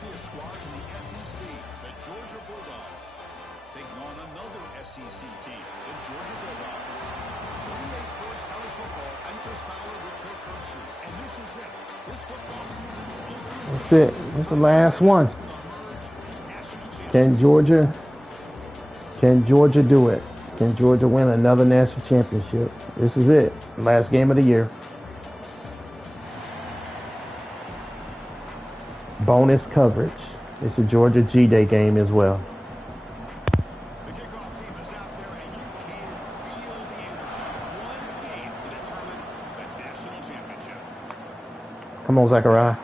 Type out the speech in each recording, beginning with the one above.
see a squad from the SEC, the Georgia Bulldogs, taking on another SEC team, the Georgia Bulldogs. UGA Sports College Football, I'm Chris Fowler with Kirk Herbstreit, and this is it. This football season's ultimate. That's it. That's the last one. Can Georgia do it? Can Georgia win another national championship? This is it. Last game of the year. Bonus coverage. It's a Georgia G-Day game as well. The kickoff team is out there, and you can feel the energy. One game to determine the national championship. Come on, Zachariah.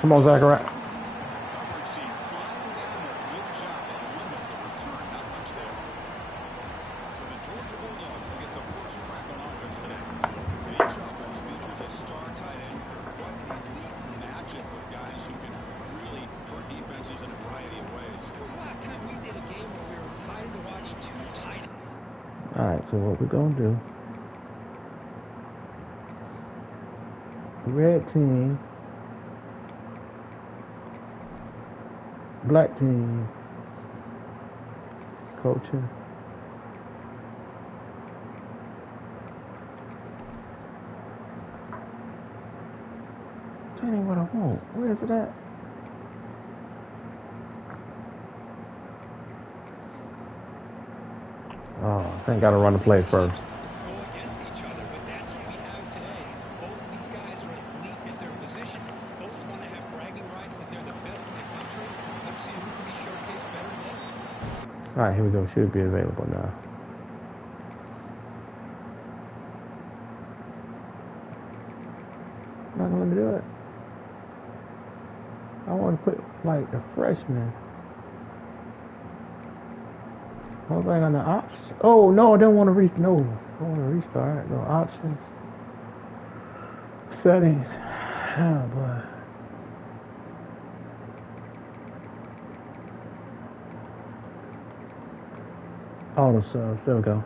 Come on, Zachariah. Coverage team flying down there. Good job at limit the return. Not much there. So the Georgia Bulldogs will get the first crack on offense today. Each offense features a star tight end. What an elite matchup of guys who can really hurt defenses in a variety of ways. When was the last time we did a game where we were excited to watch two tight ends? All right, so what we're going to do. Red team. Black team. Coaching. That ain't what I want. Where is it at? Oh, I think I gotta run the play first. Go against each other, but that's what we have today. Both of these guys are elite at their position. Both want to have bragging rights that they're the best in the country. Let's see who can be showcased better than them. All right, here we go. Should be available now. Not gonna let me do it. I want to put like a freshman. I was like on the options. Oh no, I don't want to restart. No, I want to restart. No options. Settings. Oh boy. Auto subs. There we go.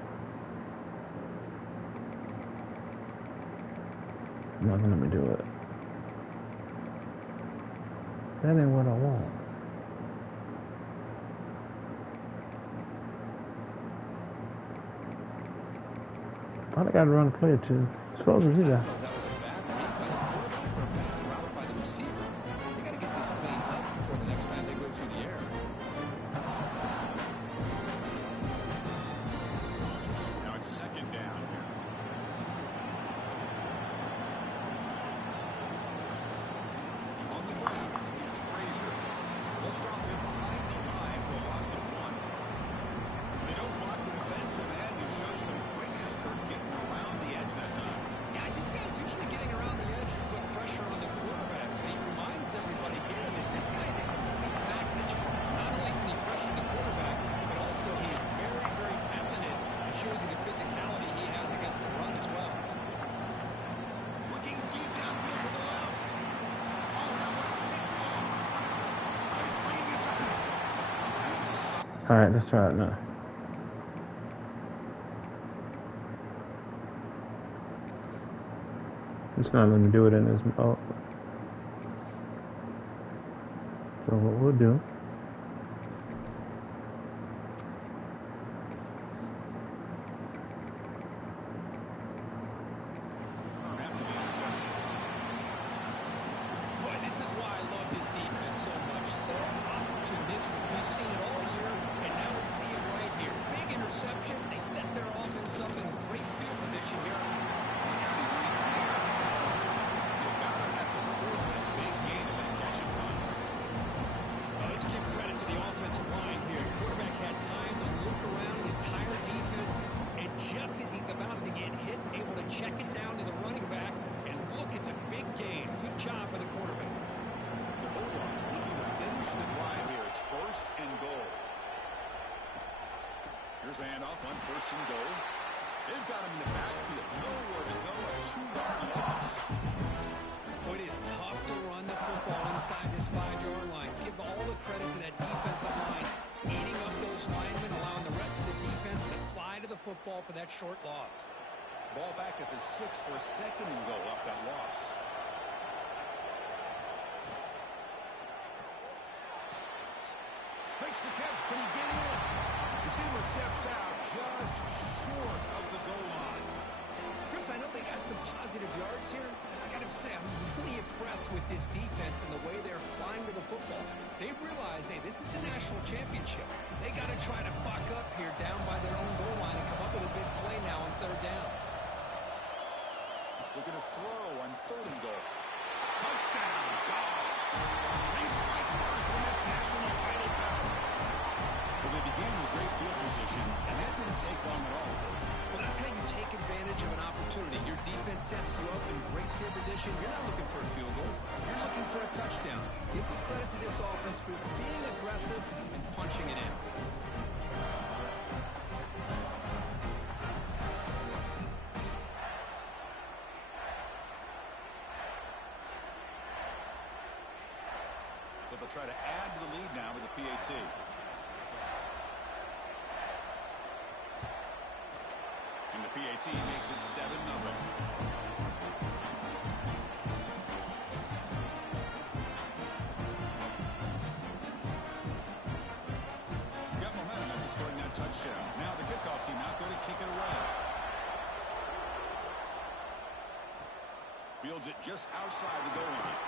Not gonna let me do it. That ain't what I want. I gotta run a play or two. Supposed to do that. That was a bad read by the quarterback or a bad route by the receiver. They got to get this cleaned up before the next time they go through the air. Now it's second down here. On the ground, it's Frazier. They'll stop him behind the line for a loss of one. They don't block the defensive end to show some quickness for getting around the edge that time. Yeah, this guy's usually getting around the edge to put pressure on the quarterback, but he reminds everybody here that this guy's a complete package. Not only can he pressure the quarterback, but also he is very, very talented and shows you the physicality he has against the run as well. Looking deep downfield to the left. Oh, that one's picked off. He's bringing it back. He's a solid. All right, let's try it now. It's not letting me do it in this mode. So what we'll do. After the interception. Boy, this is why I love this defense so much. So opportunistic. We've seen it all year, and now we see it right here. Big interception. They set their offense up in great field position here. He's in the clear. You've got him at the 4-minute big gain and then catch and run. Let's give credit to the offensive line here. Quarterback had time to look around the entire defense, and just as he's about to get hit, able to check it down to the running back, and look at the big gain. Good job by the quarterback. The Bulldogs are looking to finish the drive here. It's first and goal. Here's the handoff on first and goal. They've got him in the backfield. Nowhere to go. A 2-yard loss. Boy, it is tough to run the football inside this 5-yard line. Give all the credit to that defensive line, eating up those linemen, allowing the rest of the defense to fly to the football for that short loss. Ball back at the 6 for second and goal off that loss. Makes the catch. Can he get in? Receiver steps out just short of the goal line. Chris, I know they got some positive yards here. I got to say, I'm really impressed with this defense and the way they're flying to the football. They realize, hey, this is the national championship. They got to try to buck up here down by their own goal line and come up with a big play now on third down. Looking to throw on third and goal. Touchdown, Dogs. They strike first in this national title battle. Well, they began with great field position, and that didn't take long at all. Well, that's how you take advantage of an opportunity. Your defense sets you up in great field position. You're not looking for a field goal. You're looking for a touchdown. Give the credit to this offense for being aggressive and punching it in. So they'll try to add to the lead now with the PAT. And the PAT makes it 7-0. Got momentum after scoring that touchdown. Now the kickoff team out there to kick it away. Fields it just outside the goal line.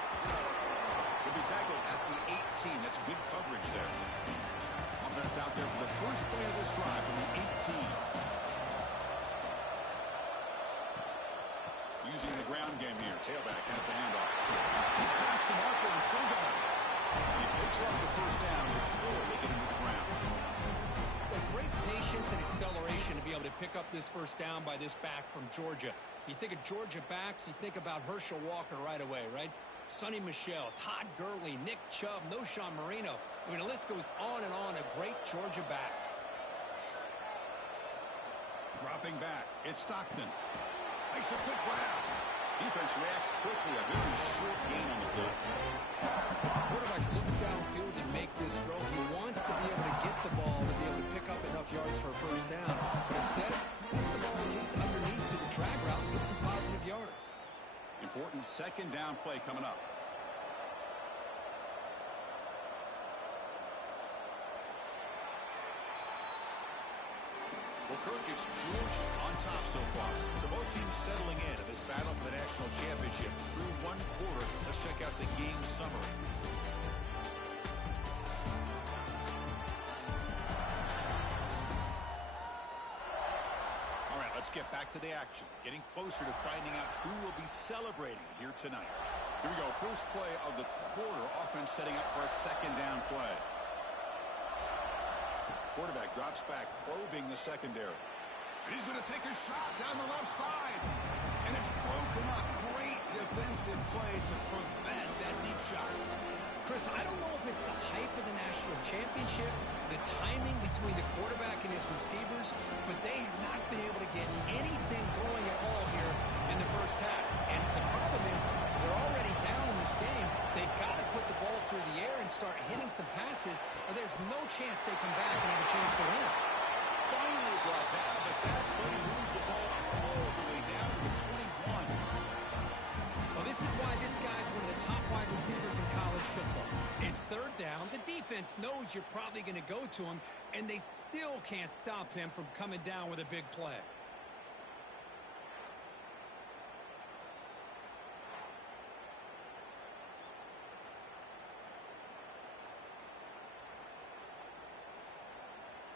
Will be tackled at the 18. That's good coverage there. Offense out there for the first play of this drive from the 18. Using the ground game here. Tailback has the handoff. He's past the marker and still going. He picks up the first down before they get into the ground. Well, great patience and acceleration to be able to pick up this first down by this back from Georgia. You think of Georgia backs, you think about Herschel Walker right away, right? Sonny Michel, Todd Gurley, Nick Chubb, Noshawn Marino. I mean, the list goes on and on of great Georgia backs. Dropping back. It's Stockton. Makes a quick grab. Defense reacts quickly. A very short gain on the play. Quarterback looks downfield to make this throw. He wants to be able to get the ball to be able to pick up enough yards for a first down. But instead, gets the ball at least underneath to the drag route and get some positive yards. Important second down play coming up. Well, Kirk, it's Georgia on top so far. So both teams settling in this battle for the national championship. Through one quarter, let's check out the game summary. All right, let's get back to the action. Getting closer to finding out who will be celebrating here tonight. Here we go. First play of the quarter. Offense setting up for a second down play. Quarterback drops back, probing the secondary. And he's going to take a shot down the left side. And it's broken up. Great defensive play to prevent that deep shot. Chris, I don't know if it's the hype of the national championship, the timing between the quarterback and his receivers, but they have not been able to get anything going at all here in the first half. And the problem is they're already down in this game. They've got to put the ball through the air and start hitting some passes, or there's no chance they come back and have a chance to win. Finally brought down, but that play moves the ball all the way down to the 21. Well, this is why this guy's one of the top wide receivers in college football. It's third down. The defense knows you're probably going to go to him, and they still can't stop him from coming down with a big play.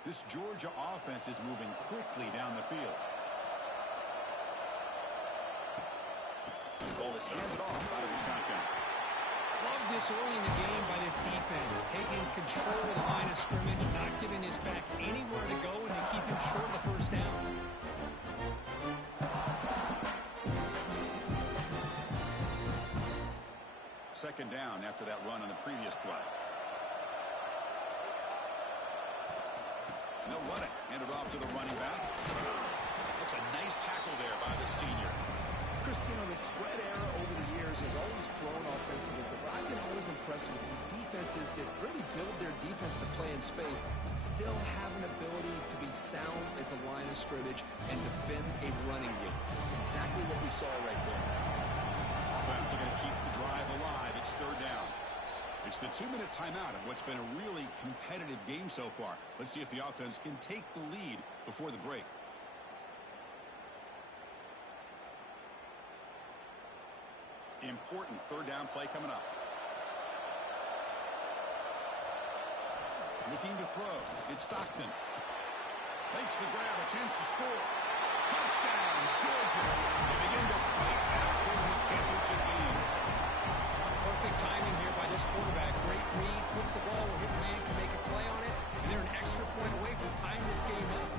This Georgia offense is moving quickly down the field. The ball is handed off out of the shotgun. Love this early in the game by this defense, taking control of the line of scrimmage, not giving this back anywhere to go, and they keep him short of the first down. Second down after that run on the previous play. No running. Handed off to the running back. That's a nice tackle there by the senior. Chris, you know, the spread era over the years has always grown offensively, but I've been always impressed with defenses that really build their defense to play in space, still have an ability to be sound at the line of scrimmage and defend a running game. It's exactly what we saw right there. Offense are going to keep the drive alive. It's third down. It's the 2-minute timeout of what's been a really competitive game so far. Let's see if the offense can take the lead before the break. Important third down play coming up. Looking to throw. It's Stockton. Makes the grab, a chance to score. Touchdown, Georgia. They begin to fight back for this championship game. Perfect timing here by this quarterback. Great read, puts the ball where his man can make a play on it, and they're an extra point away from tying this game up.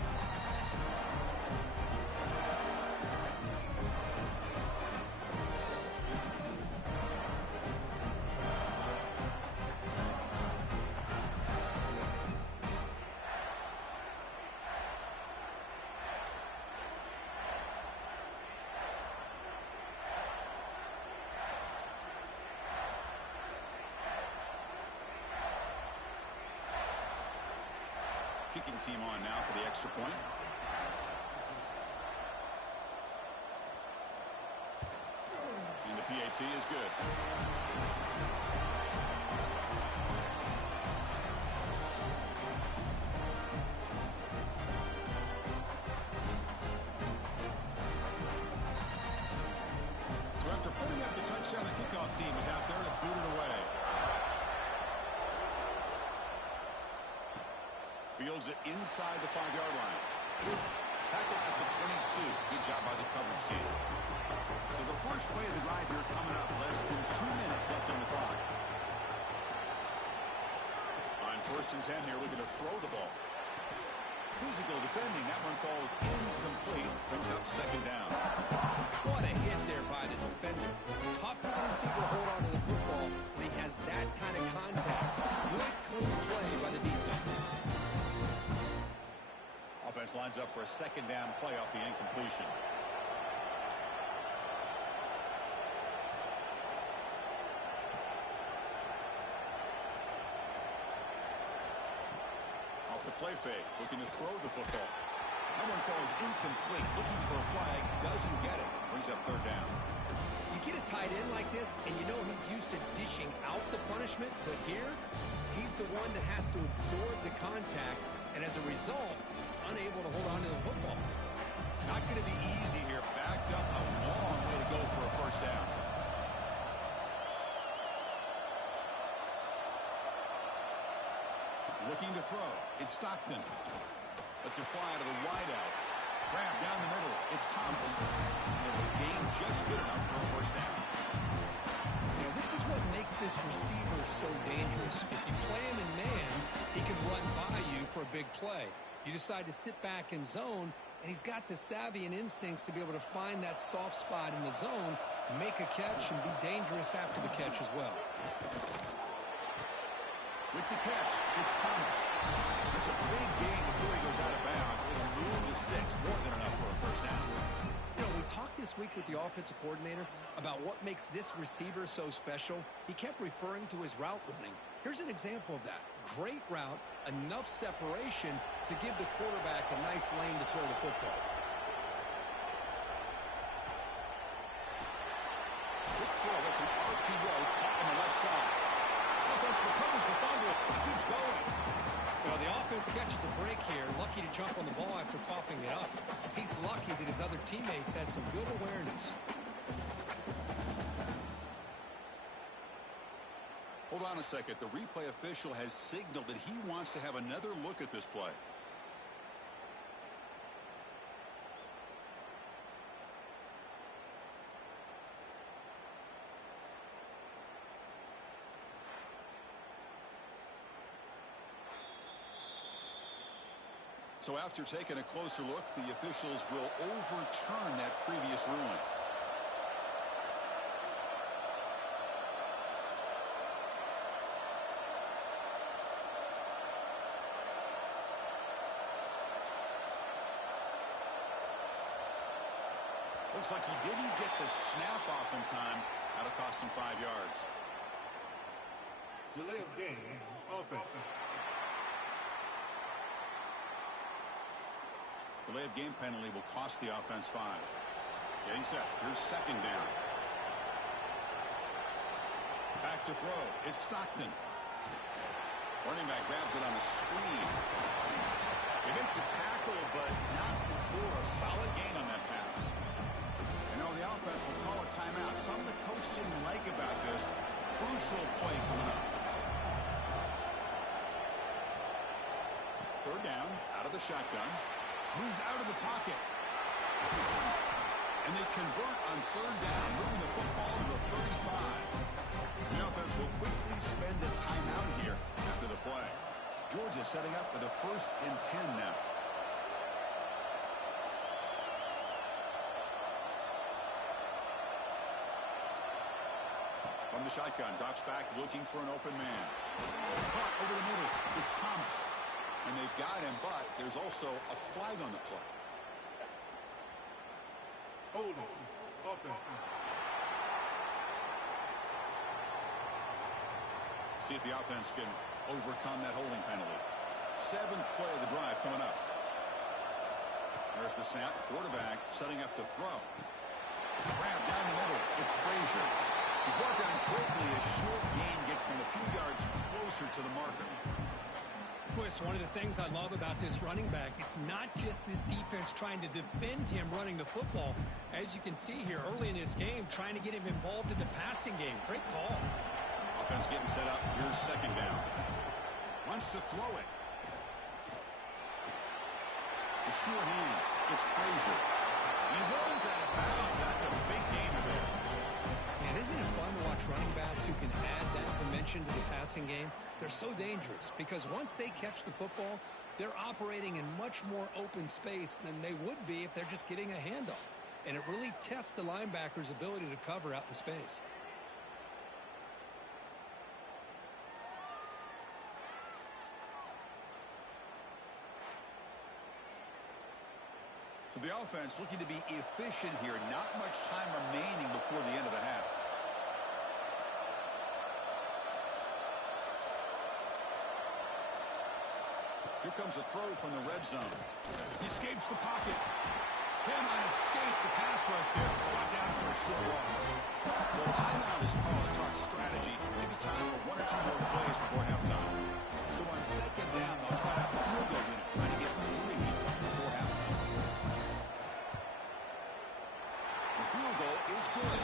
Kicking team on now for the extra point. And the PAT is good. So after putting up the touchdown, the kickoff team is out there to boot it away. Fields it inside the 5-yard line. Tackled at the 22. Good job by the coverage team. So the first play of the drive here coming up. Less than 2 minutes left on the clock. On 1st and 10 here, looking to throw the ball. Physical defending. That one falls incomplete. Brings up 2nd down. What a hit there by the defender. Tough for the receiver to hold on to the football when he has that kind of contact. Good, clean play by the defense. Offense lines up for a 2nd down play off the incompletion. Off the play fake, looking to throw the football. That one falls incomplete. Looking for a flag, doesn't get it. Brings up 3rd down. You get a tight end like this, and you know he's used to dishing out the punishment, but here, he's the one that has to absorb the contact, and as a result, he's unable to hold on to the football. Not going to be easy here. Backed up a long way to go for a 1st down. Looking to throw. It's Stockton. Lets it fly to the wideout. Grab down the middle. It's Thomas. And the game just good enough for a 1st down. You know, this is what makes this receiver so dangerous. If you play him in man, he can run by you for a big play. You decide to sit back in zone, and he's got the savvy and instincts to be able to find that soft spot in the zone, make a catch, and be dangerous after the catch as well. With the catch, it's Thomas. It's a big gain before he goes out of bounds. It'll move the sticks, more than enough for a 1st down. You know, we talked this week with the offensive coordinator about what makes this receiver so special. He kept referring to his route running. Here's an example of that. Great route, enough separation to give the quarterback a nice lane to throw the football. Quick throw, that's an RPO caught on the left side. Offense recovers the fumble, keeps going. Well, the offense catches a break here. Lucky to jump on the ball after coughing it up. He's lucky that his other teammates had some good awareness. Hold on a second. The replay official has signaled that he wants to have another look at this play. So after taking a closer look, the officials will overturn that previous ruling. Looks like he didn't get the snap off in time. That'll cost him 5 yards. Delay of game, offense. Delay of game penalty will cost the offense 5. Getting set. Here's 2nd down. Back to throw. It's Stockton. Running back grabs it on a screen. They make the tackle, but not before a solid gain on that pass. You know, the offense will call a timeout. Something the coach didn't like about this. Crucial play coming up. Third down, out of the shotgun. Moves out of the pocket. And they convert on third down, moving the football to the 35. The offense will quickly spend a timeout here after the play. Georgia setting up for the 1st and 10 now. From the shotgun, drops back looking for an open man. Caught over the middle. It's Thomas. And they've got him, but there's also a flag on the play. Hold on. Offense. See if the offense can overcome that holding penalty. 7th play of the drive coming up. There's the snap. Quarterback setting up to throw. Grab down the middle. It's Frazier. He's brought down quickly. A short gain gets them a few yards closer to the marker. Boy, it's one of the things I love about this running back. It's not just this defense trying to defend him running the football. As you can see here early in this game, trying to get him involved in the passing game. Great call. Offense getting set up. Here's 2nd down. Wants to throw it. The short hands. It's Frazier. He runs out of bounds. That's a big gainer there. And isn't it fun to watch running backs who can add that dimension to the passing game? They're so dangerous because once they catch the football, they're operating in much more open space than they would be if they're just getting a handoff. And it really tests the linebacker's ability to cover out in space. So the offense looking to be efficient here. Not much time remaining before the end of the half. Here comes a throw from the red zone. He escapes the pocket. Cannot escape the pass rush there. Brought down for a short loss. So a timeout is called to talk strategy. Maybe time for 1 or 2 more plays before halftime. So on 2nd down, they'll try out the field goal unit, trying to get 3 before halftime. The field goal is good.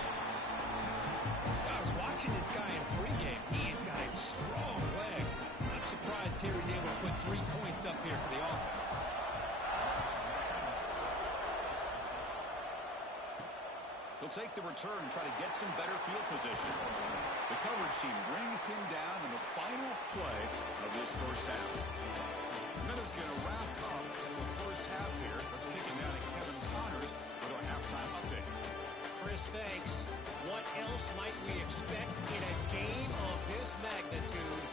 I was watching this guy in pregame. He's got a strong leg. I'm surprised here he's able to put 3 points up here for the offense. He'll take the return and try to get some better field position. The coverage team brings him down in the final play of this 1st half. Miller's going to wrap up the 1st half here. Let's kick him down to Kevin Connors with our halftime update. Chris, thanks. What else might we expect in a game of this magnitude?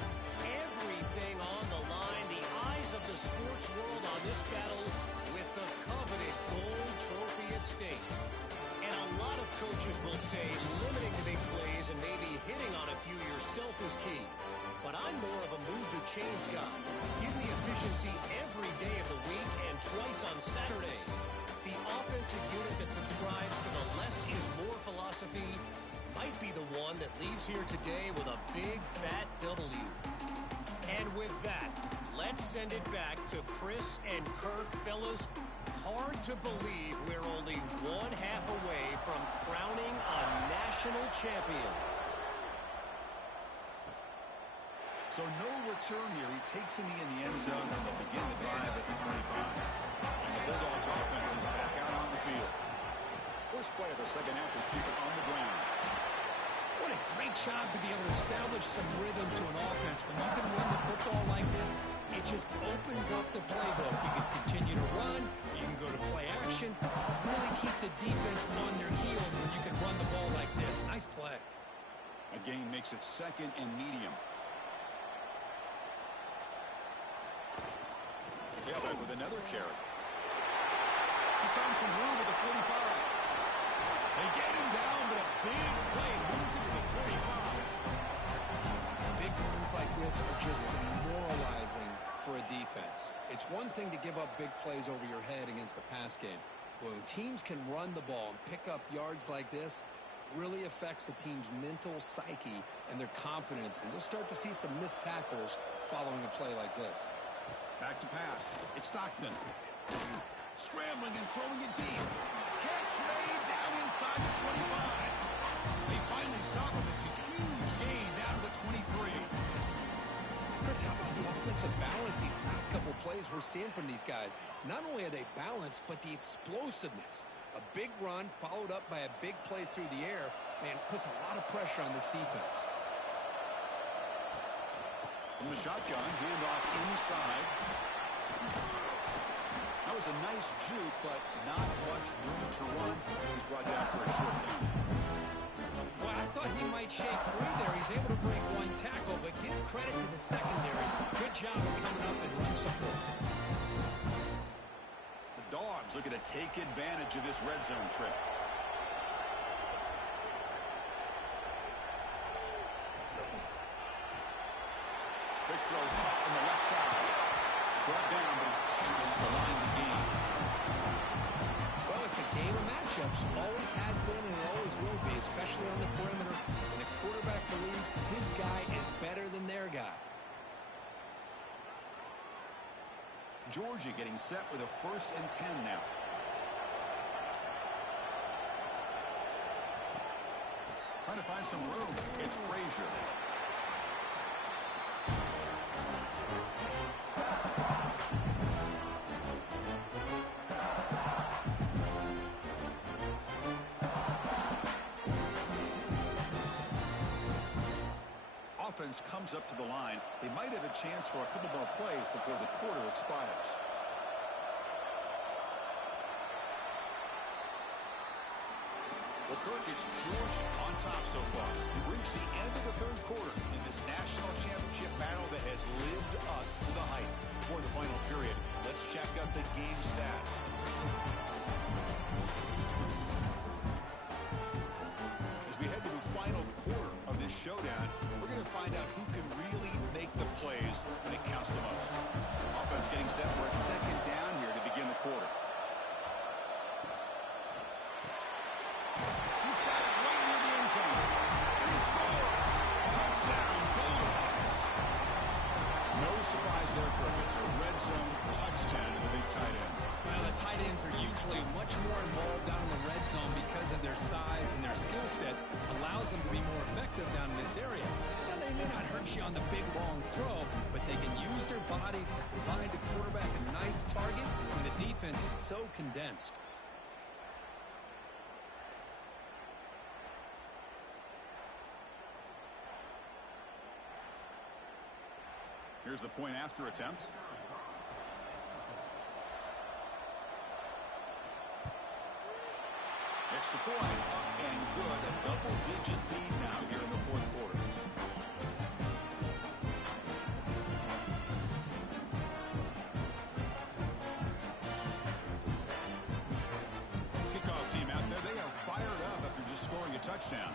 Everything on the line. The eyes of the sports world on this battle with the coveted gold trophy at stake. And a lot of coaches will say limiting the big plays and maybe hitting on a few yourself is key. But I'm more of a move the chains guy. Give me efficiency every day of the week and twice on Saturday. The offensive unit that subscribes to the less is more philosophy might be the one that leaves here today with a big fat W. And with that, let's send it back to Chris and Kirk. Fellas, hard to believe we're only 1 half away from crowning a national champion. So no return here. He takes a knee in the end zone, and they'll begin the drive at the 25. And the Bulldogs offense is back out on the field. First play of the 2nd half to keep it on the ground. What a great job to be able to establish some rhythm to an offense. When you can run the football like this, it just opens up the playbook. You can continue to run, you can go to play action, really keep the defense on their heels when you can run the ball like this. Nice play. A gain makes it 2nd and medium. Tailback with another carry. He's found some room at the 45. They get him down, but a big play moves into the 45. Big runs like this are just demoralizing for a defense. It's one thing to give up big plays over your head against the pass game. But when teams can run the ball and pick up yards like this, really affects the team's mental psyche and their confidence, and you'll start to see some missed tackles following a play like this. Back to pass. It's Stockton. Scrambling and throwing it deep. Catch made down inside the 25. They finally stop him. It's a huge gain down to the 23. Chris, how about the offensive balance these last couple plays we're seeing from these guys? Not only are they balanced, but the explosiveness. A big run followed up by a big play through the air, man, puts a lot of pressure on this defense. From the shotgun, handoff inside. That was a nice juke, but not much room to run. He's brought down for a short down. Well, I thought he might shake free there. He's able to break one tackle, but give credit to the secondary. Good job of coming up and run support. The Dogs looking to take advantage of this red zone trip. Big throw caught on the left side. Brought down, but he's past the line to gain. Well, it's a game of matchups. Always has been and it always will be, especially on the perimeter. And the quarterback believes his guy is better than their guy. Georgia getting set with a 1st and 10 now. Trying to find some room. It's Frazier. Offense comes up to the line. They might have a chance for a couple more plays before the quarter expires. Well, Kirk, it's Georgia on top so far. We've reached the end of the 3rd quarter in this national championship battle that has lived up to the hype. For the final period, let's check out the game stats. As we head to the final quarter of this showdown, we're going to find out who can really make the plays when it counts the most. Offense getting set for a 2nd down here to begin the quarter. He's got it right near the end zone. And he scores! Touchdown, Bulldogs! No surprise there, Kirk. It's a red zone touchdown to the big tight end. Well, the tight ends are usually much more involved down in the red zone because of their size and their skill set allows them to be more effective down in this area. Now, they may not hurt you on the big, long throw, but they can use their bodies to provide the quarterback a nice target when the defense is so condensed. Here's the point after attempt. Extra point, up and good. A double-digit lead now here in the 4th quarter. Kickoff team out there. They are fired up after just scoring a touchdown.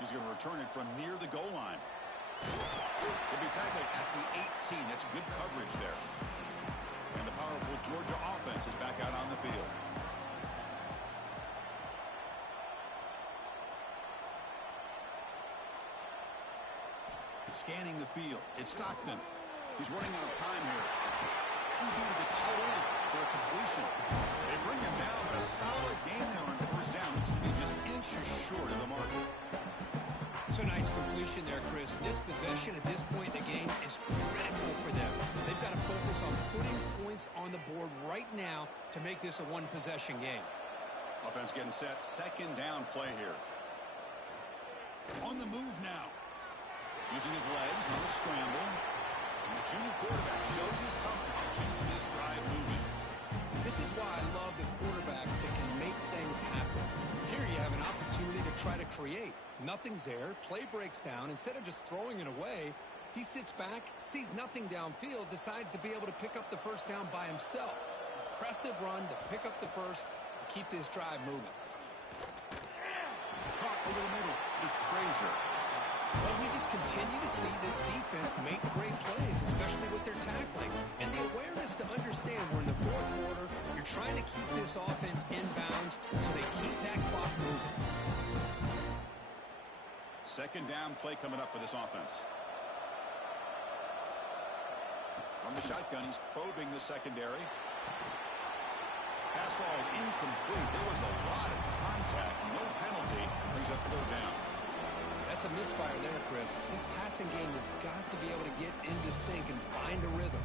He's going to return it from near the goal line. He'll be tackled at the 18. That's good coverage there. And the powerful Georgia offense is back out on the field. Scanning the field. It's Stockton. He's running out of time here. QB to the tight end for a completion. They bring him down, but a solid game there on 1st down. Looks to be just inches short of the mark. It's a nice completion there, Chris. This possession at this point in the game is critical for them. They've got to focus on putting points on the board right now to make this a one-possession game. Offense getting set. 2nd down play here. On the move now. Using his legs on the scramble. And the junior quarterback shows his toughness, keeps this drive moving. This is why I love the quarterbacks that can make things happen. Here you have an opportunity to try to create. Nothing's there. Play breaks down. Instead of just throwing it away, he sits back, sees nothing downfield, decides to be able to pick up the 1st down by himself. Impressive run to pick up the 1st and keep this drive moving. Caught over the middle. It's Frazier. Well, we just continue to see this defense make great plays, especially with their tackling. And the awareness to understand we're in the 4th quarter, you're trying to keep this offense in bounds so they keep that clock moving. Second down play coming up for this offense. On the shotgun, he's probing the secondary. Pass ball is incomplete. There was a lot of contact. No penalty. Brings up third down. That's a misfire there, Chris. This passing game has got to be able to get into sync and find a rhythm.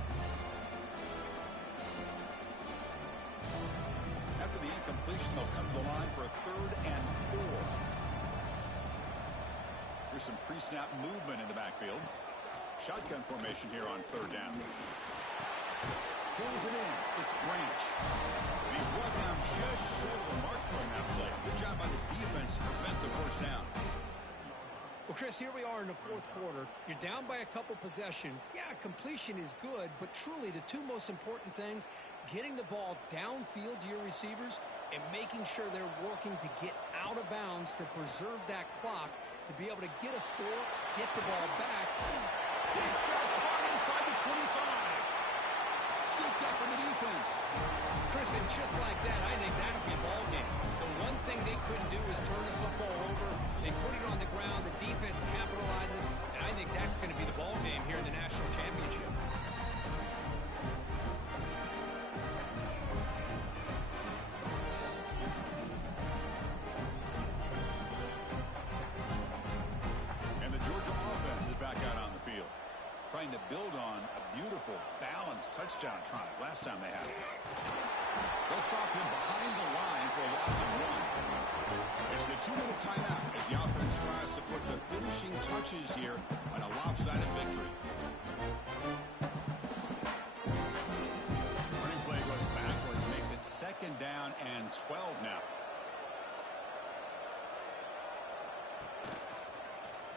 After the incompletion, they'll come to the line for a 3rd and 4. Here's some pre-snap movement in the backfield. Shotgun formation here on 3rd down. Pulls it in. It's Branch. And he's brought down just short of the mark during that play. Good job by the defense to prevent the first down. Well, Chris, here we are in the 4th quarter. You're down by a couple possessions. Yeah, completion is good, but truly the two most important things, getting the ball downfield to your receivers and making sure they're working to get out of bounds to preserve that clock to be able to get a score, get the ball back. Deep shot caught inside the 25. Scooped up in the defense. Chris, and just like that, I think that'll be a ball game. The one thing they couldn't do is turn the football over. They put it on the ground. The defense capitalizes, and I think that's going to be the ball game here in the national championship. And the Georgia offense is back out on the field, trying to build on a beautiful, balanced touchdown drive last time they had it. They'll stop him behind the line for a loss of 1. It's the 2-minute timeout as the offense tries to put the finishing touches here on a lopsided victory. Running play goes backwards, makes it 2nd down and 12 now.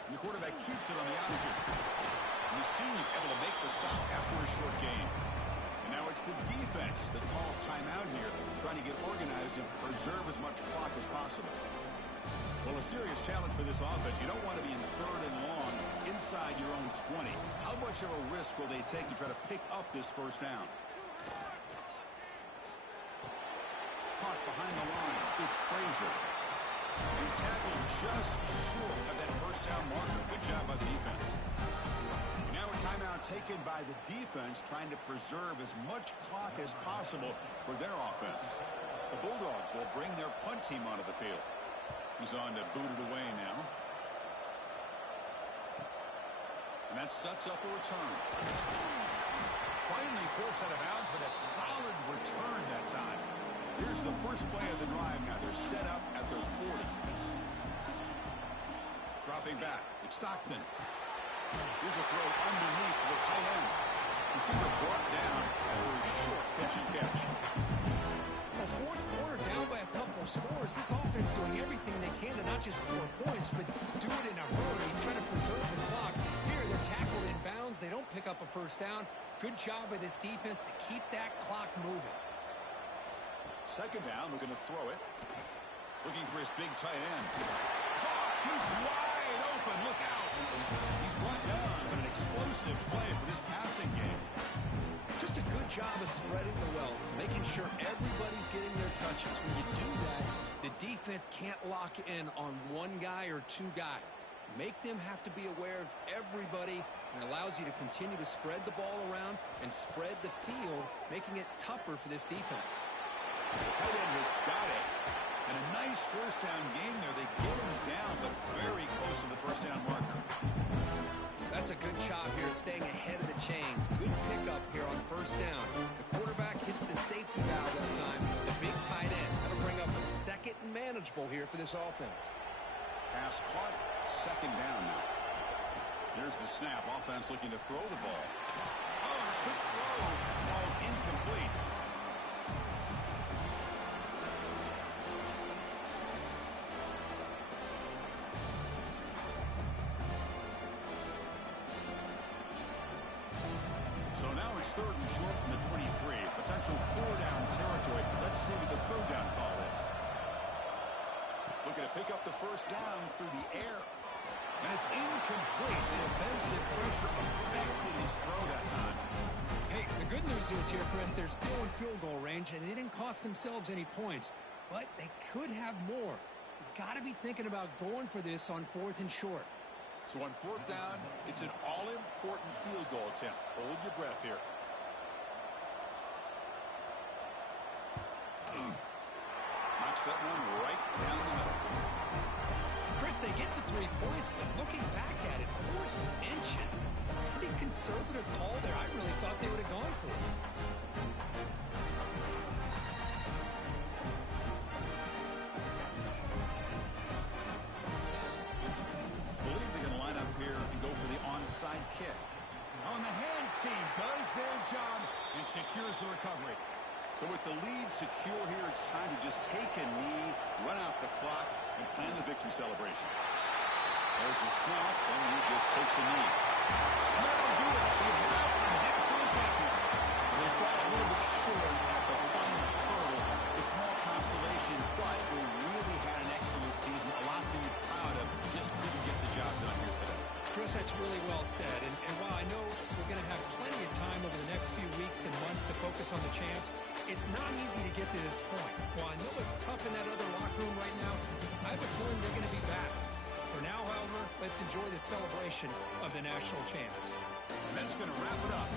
And the quarterback keeps it on the option. And the senior able to make the stop after a short gain. And now it's the defense that calls timeout here, trying to get organized and preserve as much clock as possible. Well, a serious challenge for this offense. You don't want to be in 3rd and long inside your own 20. How much of a risk will they take to try to pick up this first down? Caught behind the line. It's Frazier. He's tackled just short of that first down marker. Good job by the defense. And now a timeout taken by the defense, trying to preserve as much clock as possible for their offense. The Bulldogs will bring their punt team onto the field. He's on to boot it away now. And that sets up a return. Finally forced out of bounds, but a solid return that time. Here's the first play of the drive now. They're set up at their 40. Dropping back. It's Stockton. Here's a throw underneath the tight end. Receiver brought down after a short pitch and catch. Well, 4th quarter down by a couple of scores. This offense doing everything they can to not just score points, but do it in a hurry, trying to preserve the clock. Here, they're tackled in bounds. They don't pick up a first down. Good job by this defense to keep that clock moving. 2nd down, looking to throw it. Looking for his big tight end. Caught! He's wide open. Look out. He's brought down, but an explosive play for this passing game. Just a good job of spreading the wealth, making sure everybody's getting their touches. When you do that, the defense can't lock in on one guy or 2 guys. Make them have to be aware of everybody, and allows you to continue to spread the ball around and spread the field, making it tougher for this defense. The tight end has got it. And a nice first down game there. They get him down, but very close to the first down marker. That's a good job here, staying ahead of the chains. Good pickup here on first down. The quarterback hits the safety valve that time. The big tight end. That'll bring up a 2nd and manageable here for this offense. Pass caught. 2nd down now. Here's the snap. Offense looking to throw the ball. Oh, and a quick throw. Ball's incomplete. So now it's 3rd and short from the 23. Potential 4-down territory. Let's see what the 3rd down call is. Looking to pick up the first down through the air. And it's incomplete. The offensive pressure affected his throw that time. Hey, the good news is here, Chris, they're still in field goal range, and they didn't cost themselves any points. But they could have more. You got to be thinking about going for this on 4th and short. So on 4th down, it's an all-important field goal attempt. Hold your breath here. Knocks that one right down the middle. Chris, they get the 3 points, but looking back at it, 4th inches. Pretty conservative call there. I really thought they would have gone for it. Believe they're going to line up here and go for the onside kick. On the hands team does their job and secures the recovery. So with the lead secure here, it's time to just take a knee, run out the clock, and plan the victory celebration. There's the snap, and he just takes a knee. And that'll do it. We have a national champion. They fell a little bit short at the final hurdle. It's small consolation, but they really had an excellent season. A lot to be proud of. Just couldn't get the job done here today. Chris, that's really well said. And while I know we're going to have plenty of time over the next few weeks and months to focus on the champs, it's not easy to get to this point. While I know it's tough in that other locker room right now, I have a feeling they're going to be back. For now, however, let's enjoy the celebration of the national champs. And that's going to wrap it up.